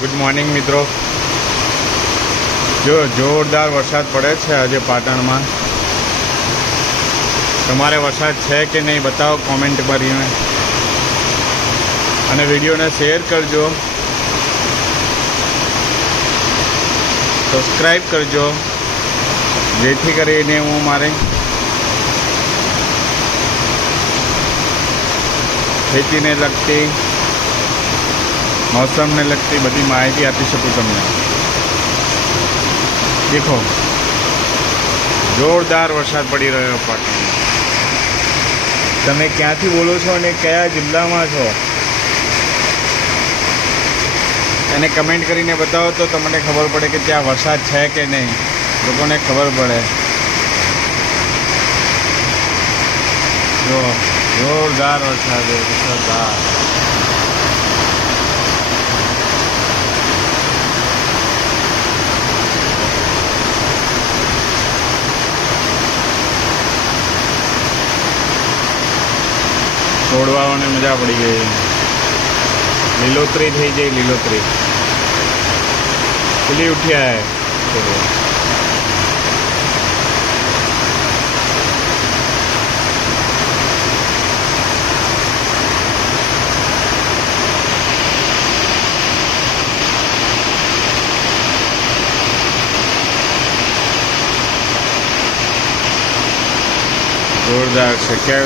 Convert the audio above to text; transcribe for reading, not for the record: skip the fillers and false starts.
Good morning મિત્રો। જો જોરદાર વરસાદ પડે છે આજે પાટણમાં। તમારે વરસાદ છે કે નહીં બતાવો કોમેન્ટ કરીને, અને વિડીયોને શેર કરજો, સબસ્ક્રાઈબ કરજો, જેથી કરીને હું મારે ખેતીને લગતી, मौसम ने लगती बड़ी माहिती आपी सकूँ तमने। देखो जोरदार वरसाद पड़ी रह्यो पाटण। तमे क्यांथी बोलो छो अने कया जिल्लामां छो एने कमेंट करीने बताओ तो तमने खबर पड़े कि त्यां वरसाद छे के नहीं, लोकोने खबर पड़े। जो जोरदार वरसाद है, जोरदार। છોડવાઓને મજા પડી ગઈ, લીલોતરી થઈ ગઈ, લીલોતરી ખુલી ઉઠ્યા હે છોડવા। જોરદાર છે। क्या